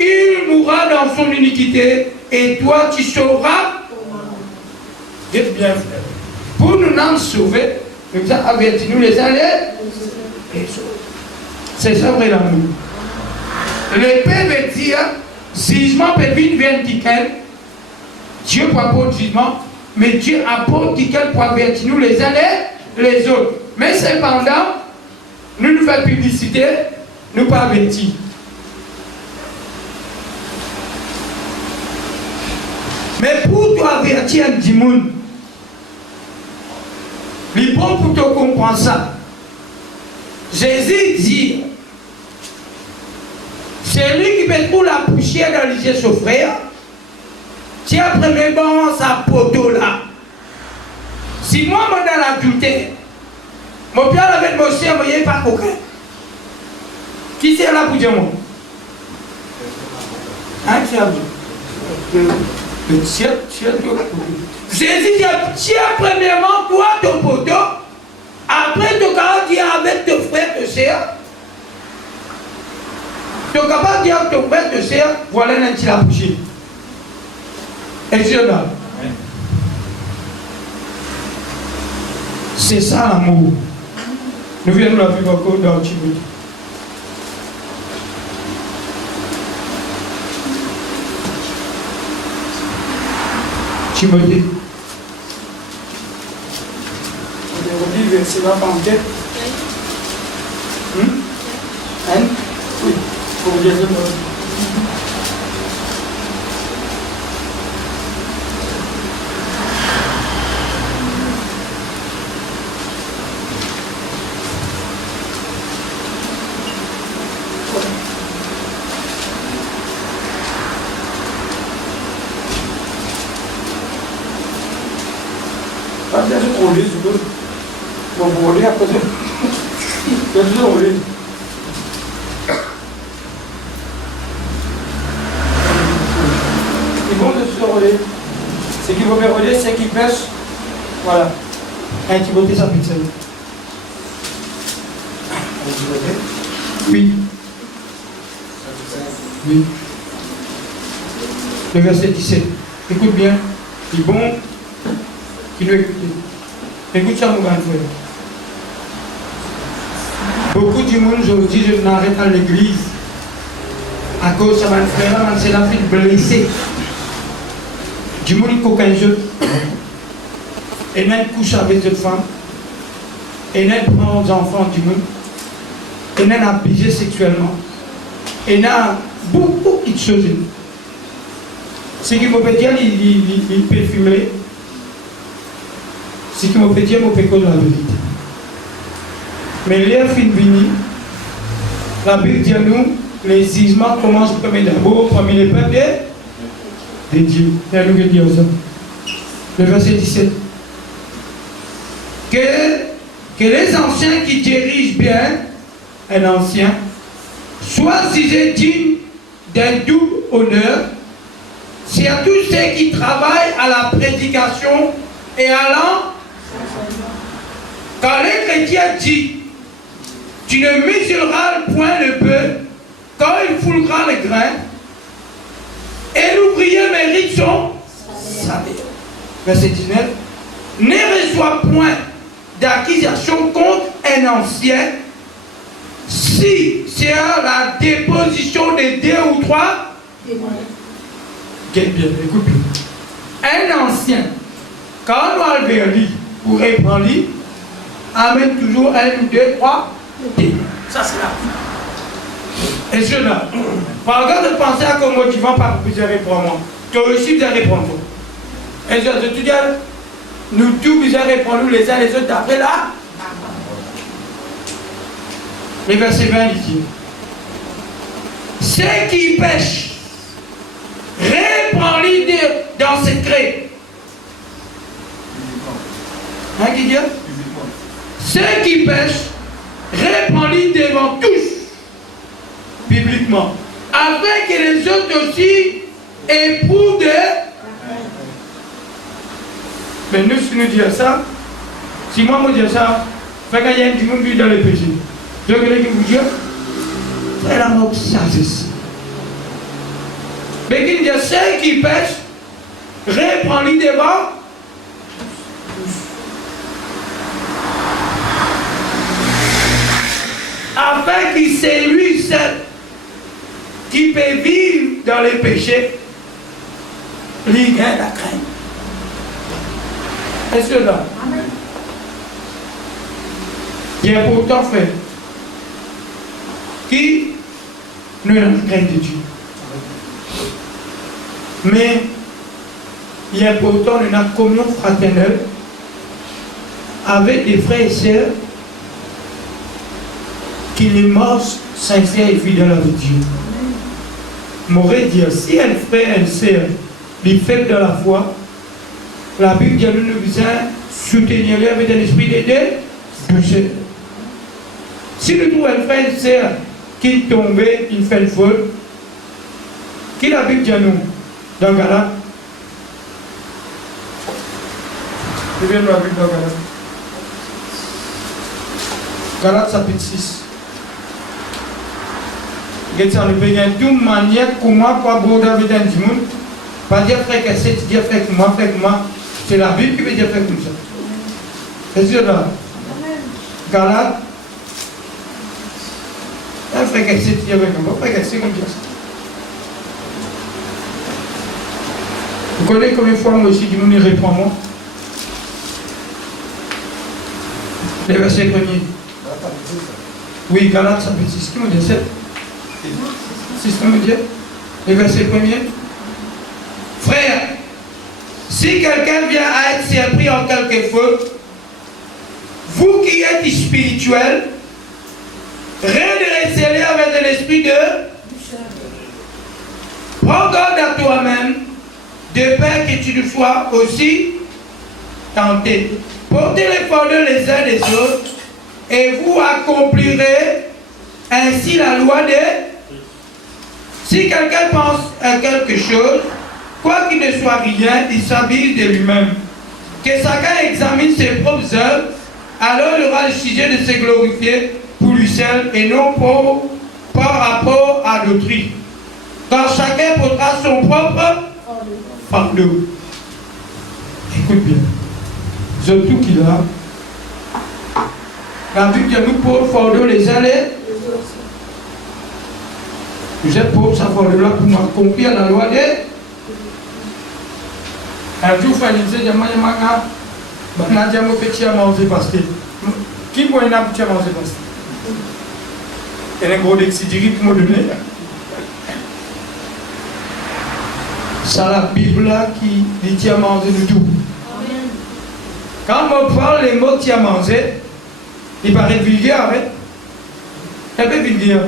il mourra dans son iniquité, et toi tu sauras. Dites bien, frère. Pour nous en sauver, nous avertis-nous les uns les autres. C'est ça vrai l'amour. L'épée veut dire, jugement peut venir quitter. Dieu peut apporter jugement, mais Dieu apporte quitter pour avertir nous les uns les autres. Mais cependant, nous nous faisons publicité, nous pas avertis. Mais pour toi avertir un dimoun, il est bon pour te comprendre ça. Jésus dit, c'est lui qui met pour la poussière dans les yeux de son frère. Tiens, premièrement, sa poteau là. Si moi, je suis dans l'adultère, mon père avec mon chien, je ne pas coquin. Qui c'est là pour dire moi? Hein, Jésus dit, tiens premièrement toi ton poteau, après tu vas dire avec ton frère, ton sœur. Tu es capable de dire à ton frère, ton sœur, voilà un petit la bougie. Et c'est là. C'est ça l'amour. Nous venons de la vivre encore dans Timothée. Timothée. On dit verset 20 en tête. Hein? Oui. Pour vous dire le mot. On lit, on lit après. On lit. Ils vont de se relais. C'est qui vont faire relais, c'est qui pêche. Voilà. Un petit beauté, ça peut être. Oui. Oui. Le verset 17. Écoute bien. Il est bon. Qui doit écouter. Écoute ça, mon grand frère. Beaucoup du monde aujourd'hui, je m'arrête à l'église à cause de mon frère, c'est la fille blessée. Du monde qui coquin jeu. Et même couche avec cette femme. Et même prend aux enfants du monde. Et même abusé sexuellement. Et même beaucoup de choses. Ce qui me peut dire, il peut fumer. Ce qui me fait dire, je peux dire la vérité. Mais l'air fin vini, la Bible dit à nous, les jugements commencent d'abord parmi les peuples de Dieu. Et nous dire ça. Le verset 17. Que les anciens qui dirigent bien, un ancien, soient jugés dignes d'un double honneur, c'est à tous ceux qui travaillent à la prédication et à l'an. Quand les chrétiens disent, tu ne mesureras point le bœuf quand il foulera le grain, et l'ouvrier mérite son salaire. Verset 19. Ne reçois point d'accusation contre un ancien si c'est à la déposition de 2 ou 3 témoins. Bien, écoute bien. Un ancien, quand on va le lit pour reprendre lui, amène toujours 1 ou 2, 3 témoins. Ça c'est là. Et cela, par exemple, de penser à comment tu vas pas vous répondre moi. Tu as aussi bien répondre. Et je te dis, nous tous vous répondre les uns les autres d'après là. Le verset 20 ici. Ceux qui pêchent, reprends-les dans ce secret. Hein, qui dit? Ceux qui pêchent, reprends-les devant tous, publiquement, afin que les autres aussi éprouvent de... Mais nous, si nous disons ça, si moi, je dis ça, fait qu'il y a un petit monde qui est dans le péché. Je vais vous dire, c'est la mort, ça, c'est ça. Mais qu'il dit, ceux qui pêchent, reprends-les devant. Afin qu'il c'est lui seul qui peut vivre dans les péchés, lui gagne la crainte. Est-ce que là? Il y a pourtant fait qui ne la crainte de Dieu. Mais il y a pourtant une communion fraternelle avec des frères et sœurs qui les marchent sincères et fidèles avec Dieu. M'aurait dit, si un frère et une sœur les faibles dans la foi, la Bible dit à nous besoin soutenir avec un esprit de Dieu. Si nous trouvons un frère et une sœur qui tombe, il fait le feu, qui la Bible dit à nous dans Galates? Je viens de la Bible dans Galates. Galates chapitre 6. Ça ne peut y avoir d'une manière comment quoi bon David dans le monde. Pas dire frère que c'est, dire frère que moi. C'est la Bible qui veut dire frère comme ça. C'est sûr là. Galates. Un frère que c'est, dire avec moi. Frère que c'est comme ça. Vous connaissez combien de fois moi aussi du monde il répond moi? Les versets premiers. Oui, Galates chapitre 6. Qui me dit 7? C'est ce qu'on me dit. Les versets premiers. Frère, si quelqu'un vient à être surpris en quelque faute, vous qui êtes spirituels, redressez-les avec de l'esprit de... Prends garde à toi-même, de peur que tu ne sois aussi tenté. Portez les fardeaux les uns des autres, et vous accomplirez ainsi la loi de... Si quelqu'un pense à quelque chose, quoi qu'il ne soit rien, il s'habille de lui-même. Que chacun examine ses propres œuvres, alors il aura le sujet de se glorifier pour lui seul et non par rapport à d'autrui. Car chacun portera son propre fardeau. Écoute bien. Surtout qu'il a. La Bible dit nous pour fardeau les uns les autres. Vous êtes pauvre, ça va là pour m'accomplir la loi de... Un jour, il disait, il y a un petit à manger parce que... Qui voit un petit à manger parce que... Il y a un gros dexidiri pour me donner. C'est la Bible là qui dit à manger de tout. Quand on parle les mots qui a mangé, il paraît vulgaire, hein? Un peu vulgaire.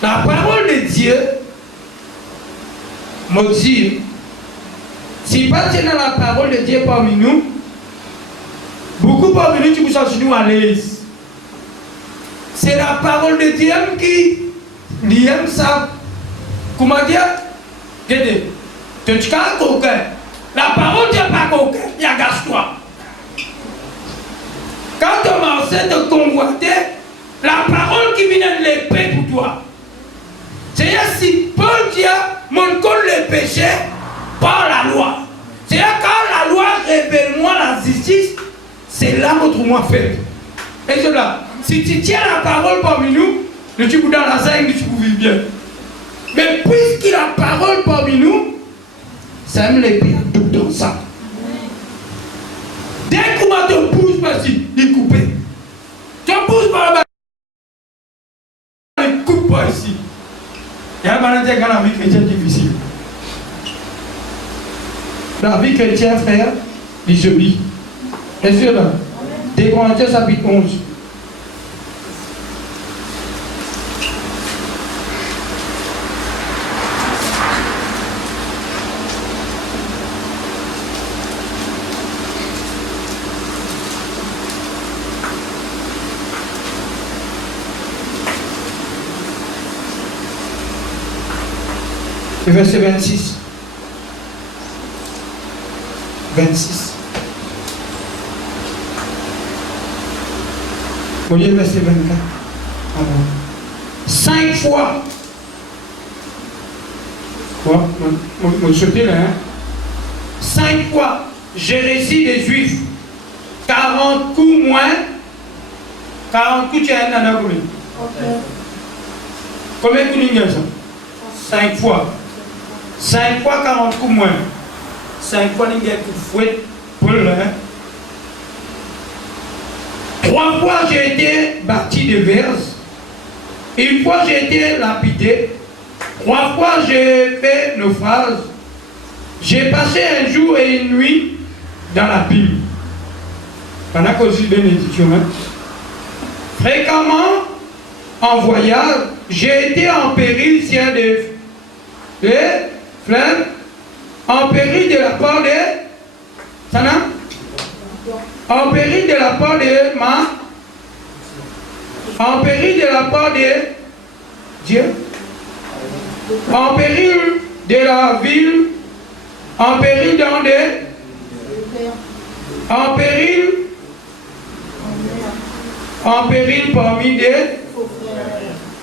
La parole de Dieu me dit, si pas tu es dans la parole de Dieu parmi nous, beaucoup parmi nous, tu vous sens nous à l'aise. C'est la parole de Dieu qui aime ça. Comment dire? Regardez, tu es un coquin. La parole de Dieu n'est pas coquin, il y a gâche-toi. Quand on m'a enseigné de convoiter, la parole qui vient de l'épée pour toi. C'est-à-dire si bon Dieu mon compte le péché par la loi. C'est-à-dire quand la loi révèle-moi la justice, c'est là notre moi fait. Et c'est là. Si tu tiens la parole parmi nous, tu peux dans la zinc, tu peux vivre bien. Mais puisqu'il a la parole parmi nous, ça aime l'épée tout dans ça. Dès qu'on te pousse par-ci, il est coupé. Tu pousses par là-bas, il ne coupe pas ici. Il y a un maladie dans la vie chrétienne difficile. La vie chrétienne, frère, est jolie. Est-ce que là? 2 Corinthiens chapitre 11. Le verset 26. 26. Au lieu verset 24. Ah bon. 5 fois. Bon, je sauter là. 5 fois, j'hérésie des Juifs. 40 coups moins. 40 coups, tu as un anaboulé. Combien de coups il y a ça? 5 fois. 5 fois 40 coups moins. 5 fois il y a un coup fouet. Pour le 3 fois j'ai été bâti de verse. Une fois j'ai été lapidé. 3 fois j'ai fait naufrage. J'ai passé un jour et une nuit dans la Bible. Pendant que je bénédiction. Fréquemment en voyage, j'ai été en péril sur des fleuves, en péril de la part de Sana, en péril de la part de en péril de la part de Dieu, en péril de la ville, en péril dans des, en péril parmi des,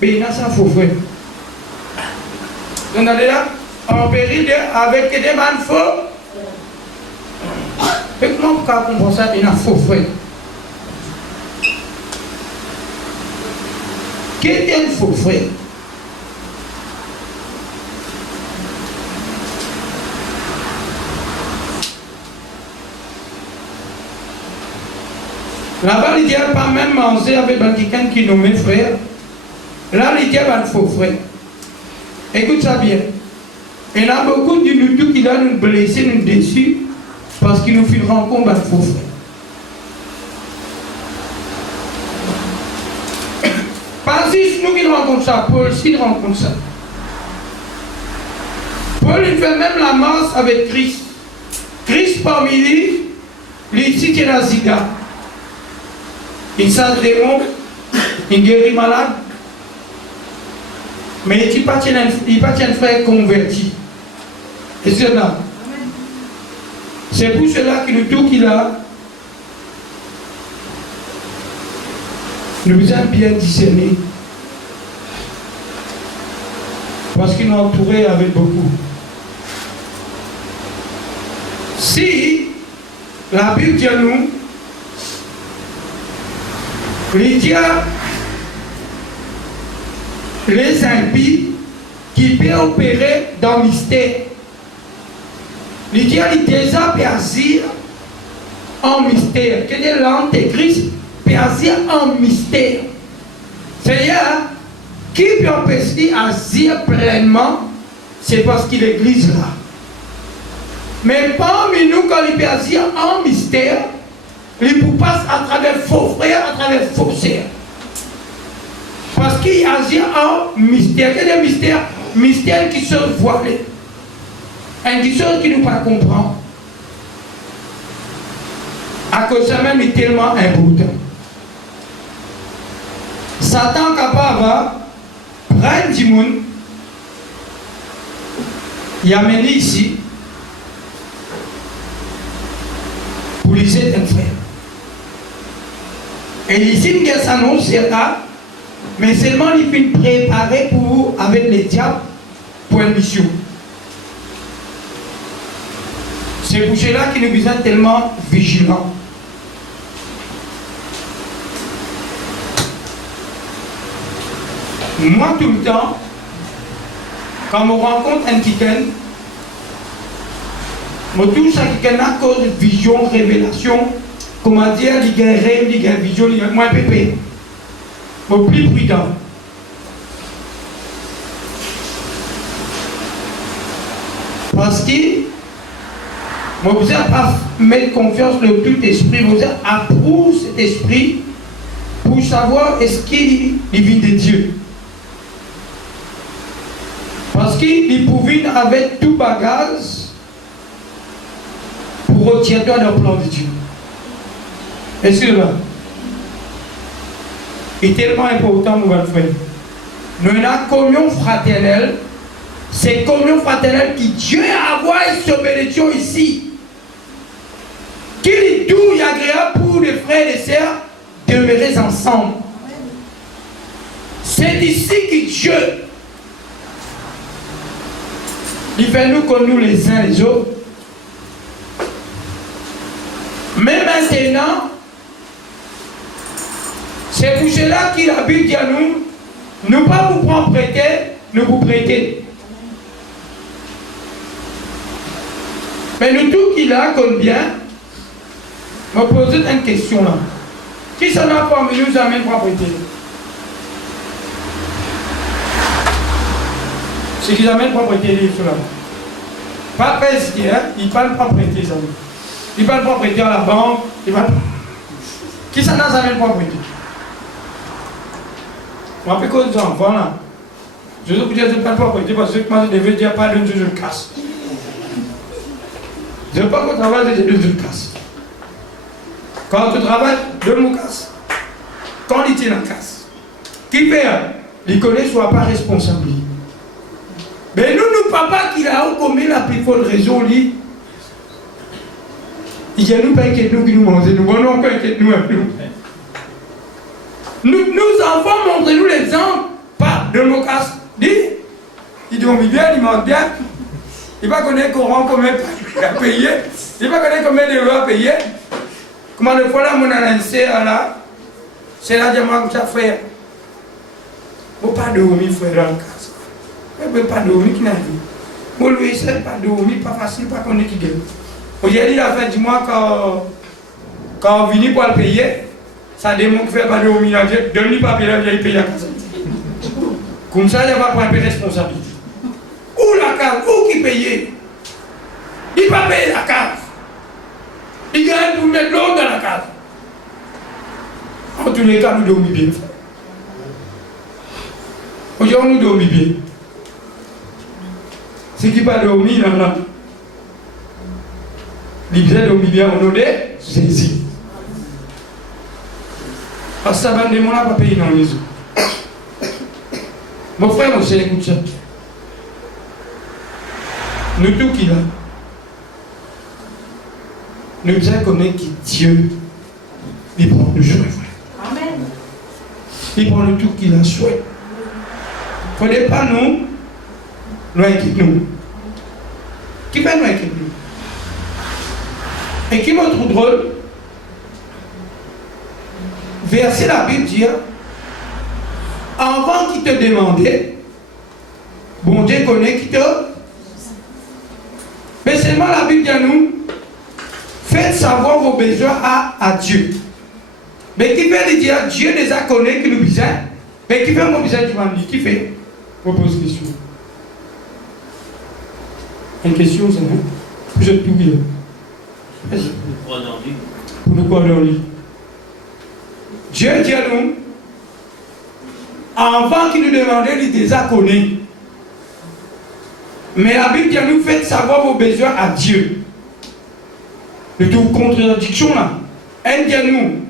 mais il y a ça faux frère. Donc là, en péril avec des man faux. Et comment on comprend ça, il y a faux frère. Qu'est-ce qu'un faux frère? Là-bas, il n'y a pas même manger avec quelqu'un qui nommait frère. Là, il y a un faux frère. Écoute ça bien. Il y a beaucoup de nous qui doivent nous blesser, nous déçus, parce qu'ils nous font rencontre un faux frère. Pas juste nous qui rencontrons ça, Paul aussi rencontre ça. Paul il fait même la masse avec Christ. Christ parmi lui, ici qui est la Zika. Il chasse des démons, il guérit malade. Mais il n'est pas un frère converti. Et c'est là. C'est pour cela que nous tout qu'il a, nous avons bien discerné. Parce qu'il nous a entouré avec beaucoup. Si la Bible dit à nous, Lydia, les impies qui peuvent opérer dans le mystère. Lydia dit déjà peut agir en mystère. Quel est l'antéchrist? Peut agir en mystère. C'est-à-dire, qui peut empêcher d'agir pleinement? C'est parce qu'il est l'église là. Mais parmi nous, quand il peut agir en mystère, il passe à travers faux frères, à travers faux sœurs. Parce qu'il agit en mystère. Quel est le mystère? Mystère qui se voilé. Une chose qui ne peut pas comprendre. À cause de ça même est tellement important. Satan capable de prendre du monde, il a amené ici pour les aider un frère. Et ici, il y a s'annonce là, mais seulement il peut préparer pour avec les diables pour une mission. C'est pour cela qu'il nous besoin tellement vigilants. Moi, tout le temps, quand on rencontre un quelqu'un, je touche à quelqu'un à cause de vision, révélation, comment dire, il y a rêve, il y a vision, il y a moins pépé. Je suis plus prudent. Parce que vous n'avez pas mettre confiance dans tout esprit, vous avez approuvé cet esprit pour savoir est-ce qu'il vit de Dieu. Parce qu'il pouvait avec tout bagage pour retirer toi dans le plan de Dieu. Est-ce que là? C'est tellement important, mon frère. Nous avons une communion fraternelle C'est communion fraternelle qui Dieu a avoir cette bénédiction ici. Qu'il est doux et agréable pour les frères et les sœurs demeurer ensemble. C'est ici que Dieu il fait nous comme nous les uns les autres. Mais maintenant, c'est pour cela qu'il a Bible dit à nous, ne pas vous prendre prêter, ne vous prêter. Mais nous tous qui là comme bien, me poser une question là. Qui s'en a parmi nous amène pour prêter? C'est qu'ils amènent pour prêter les livres là. Pas presque, hein? Ils parlent pas prêter ça. Ils parlent pas prêter à la banque. Ils parlent... Qui s'en a amène pour prêter? Je rappelle que les enfants là. Je veux dire, je ne parle pas prêter parce que moi je devais dire pas de je le casse. Je ne veux pas qu'on travaille, je le casse. Quand tu travailles, je me casse. Quand il tient la casse. Qui fait? Il connaît, soit pas responsable. Mais nous, papa, qui a commis la plus forte raison, il y a nous pas inquiète nous qui nous mangent, nous non pas inquiète nous. Nous enfants, montrez-nous l'exemple, pas de nos casses. Il dormit bien, il mange bien. Il ne va pas connaître combien il a payé. Il ne va pas connaître combien de euros à payer. Comment de fois là, mon annoncé là, c'est là que je ça frère. Il ne faut pas dormir, frère, dans la casse. Il ne faut pas dormir qui n'a vu. Pour lui, c'est pas dormir, pas facile, pas qu'on est qui gagne. Aujourd'hui, la fin du mois, quand on vient pour le payer, ça démontre qu'il ne fait pas dormir. Donne-lui pas payer, il paye la case. Comme ça, il ne va pas prendre de responsabilité. Où la case? Où qui paye? Il ne va pas payer la case. Il gagne pour mettre l'autre dans la case. En tous les cas, nous dormons bien. Aujourd'hui, nous dormons bien. Ce qui pas dormi, là, il vient dormir bien au nom de Jésus. Parce que ça va demander à pas payer dans les eaux. Mon frère, mon cher, écoute ça. Nous tous qui là, nous devons connaître qui Dieu, il prend le choix. Amen. Il prend le tout qu'il a souhaité. Il ne faut pas nous inquiéter nous. Qui va nous inquiéter nous? Et qui m'a trouvé drôle? Verset la Bible dit, avant qu'il te demandait, bon Dieu connaît qui te... Mais seulement la Bible dit à nous, faites savoir vos besoins à Dieu. Mais qui fait dire, Dieu les a connus qui nous besoin. Mais qui fait mon besoin du vendredi? Qui fait? Je pose une question. Une question, c'est vrai. Vous êtes tout bien. Pour nous croire dans le lit. Dieu dit à nous, avant qu'il nous demandait, il les a connus. Mais la Bible dit à nous, faites savoir vos besoins à Dieu. Le tout contradiction là. Elle dit à nous,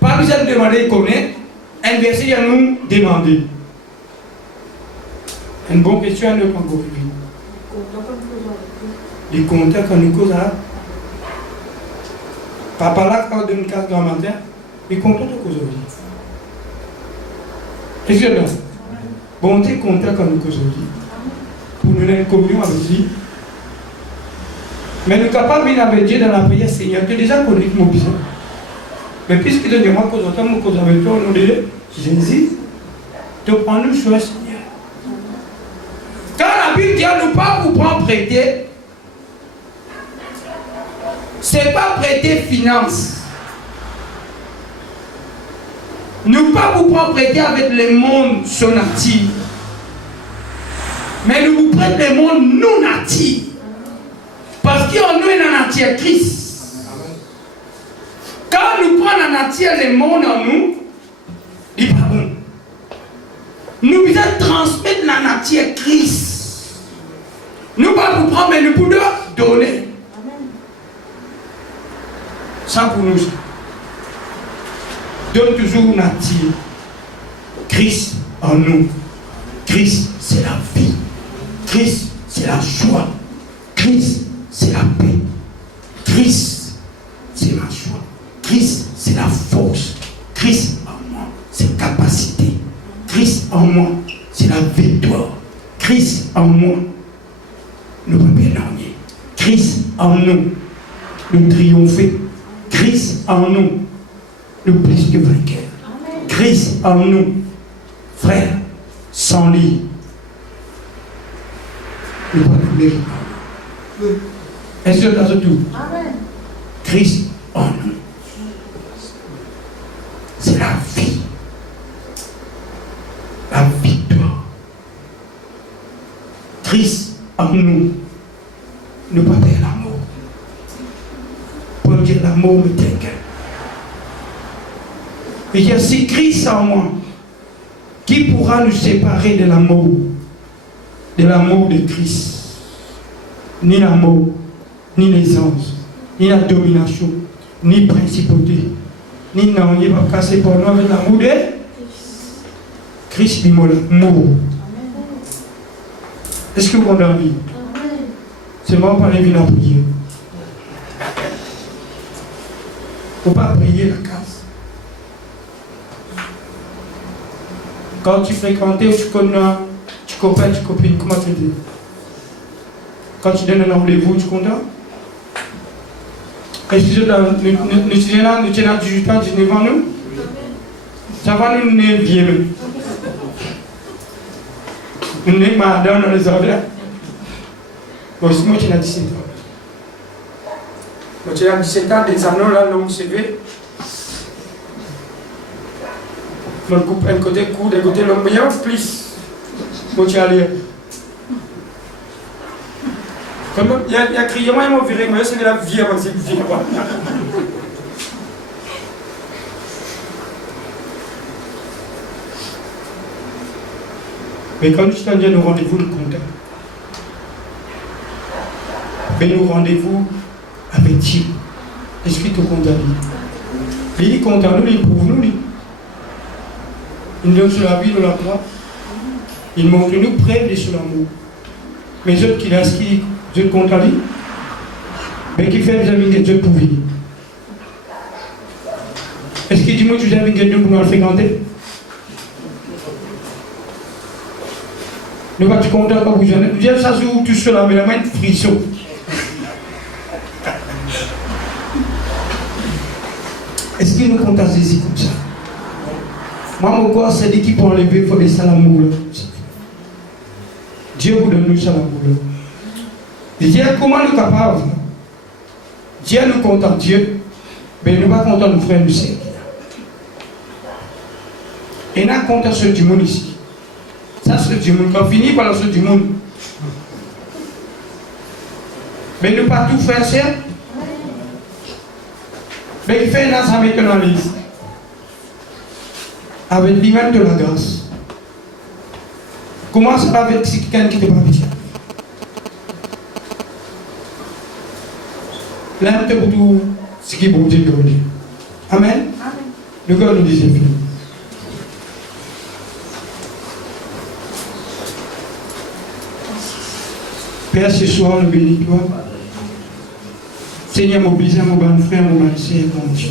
pas besoin de demander, il connaît. Un verset dit à nous, demander. Une bonne question à nous prendre. Les contacts quand nous causons. Papa là, quand on donne une case grand matin, il compte tout aujourd'hui. Qu'est-ce que c'est? Bon, Dieu content quand nous aujourd'hui. Pour nous donner une communion avec lui. Mais nous sommes capables de venir avec Dieu dans la prière, Seigneur. Tu as déjà connu mon besoin. Mais puisque tu demandes que nous cause avec toi, au nom de Jésus, tu prends nous choix, Seigneur. Quand la Bible dit à nous pas vous prendre prêter, ce n'est pas prêter finance. Nous pas vous prendre prêter avec le monde son natif. Mais nous vous prêtons le monde non natif. Parce qu'en nous est la nature Christ. Quand nous prenons la nature le monde en nous, il n'est pas bon. Nous devons transmettre la nature Christ. Nous ne pas vous prendre, mais nous pouvons donner. Ça pour nous. Donne toujours nature. Christ en nous. Christ, c'est la vie. Christ, c'est la joie. Christ, c'est la paix. Christ, c'est ma joie. Christ, c'est la force. Christ en moi, c'est capacité. Christ en moi, c'est la victoire. Christ en moi, nous ne pouvons pas éloigner. Christ en nous, nous triompher. Christ en nous, nous plus que vainqueurs. Christ en nous, frère, sans lui, nous ne pouvons pas mériter. Est-ce que c'est tout? Christ en nous, c'est la vie, la victoire. Christ en nous, ne pas perdre l'amour. Pour dire l'amour me t'inquiète. Et il y a si Christ en moi, qui pourra nous séparer de l'amour de Christ? Ni l'amour, ni les anges, ni la domination, ni principauté, ni non, il va casser pour nous avec l'amour de Christ, il m'a l'amour. Est-ce que vous avez envie? C'est moi par les villes à prier. Il ne faut pas prier la casse. Quand tu fréquentes ou tu connais, tu copains, tu copines, comment tu dis? Quand tu donnes un rendez-vous, tu es content? Est-ce que nous sommes 18 ans, 19 ans, nous? Ça va nous mener vieux. Nous sommes madame dans les ordres. Moi, tu as 17 ans. Moi, tu as 17 ans, d'examen, là, long CV. Moi, je coupe un côté coup, d'un côté long, mais plus. Moi, tu as l'air. Il y a crié, moi, il m'a viré, mais c'est de la vie avant que c'est vie. Mais quand nous sommes nos rendez-vous, nous comptons. Mais nos rendez-vous avec Dieu. Est-ce qu'il te compte à lui? Il compte à nous, il prouve nous. Il nous donne sur la vie, nous la croix. Il montre nous preuve de son amour. Mais ceux qui l'inscrivent, Dieu compte à lui. Mais qui fait des amis de Dieu pour venir. Est-ce qu'il dit moi tu as amis de Dieu pour nous fréquenter? Ne vas-tu compter quand vous venez? Viens ça sur tout cela, mais la main de frisson. Est-ce qu'il nous compte à saisir comme ça? Moi, mon corps, c'est dit qu'il peut enlever, il faut laisser l'amour. Dieu vous donne nous ça l'amour. Dieu, comment nous capables? Dieu nous compte en Dieu, mais nous ne pas compter nos frères, nous servir. Et nous comptons sur du monde ici. Ça, c'est du monde. Quand on finit par le du monde. Mais nous ne pas tout faire, c'est. Mais il fait un ensemble avec l'analyse. Avec l'image de la grâce. Comment ça va avec quelqu'un qui ne pas bien? Là, c'est pour tout ce qui est bon Dieu. Amen. Le cœur nous disait fini. Père, ce soir, nous bénis toi. Seigneur, mobilise mon bon frère, mon bon Dieu.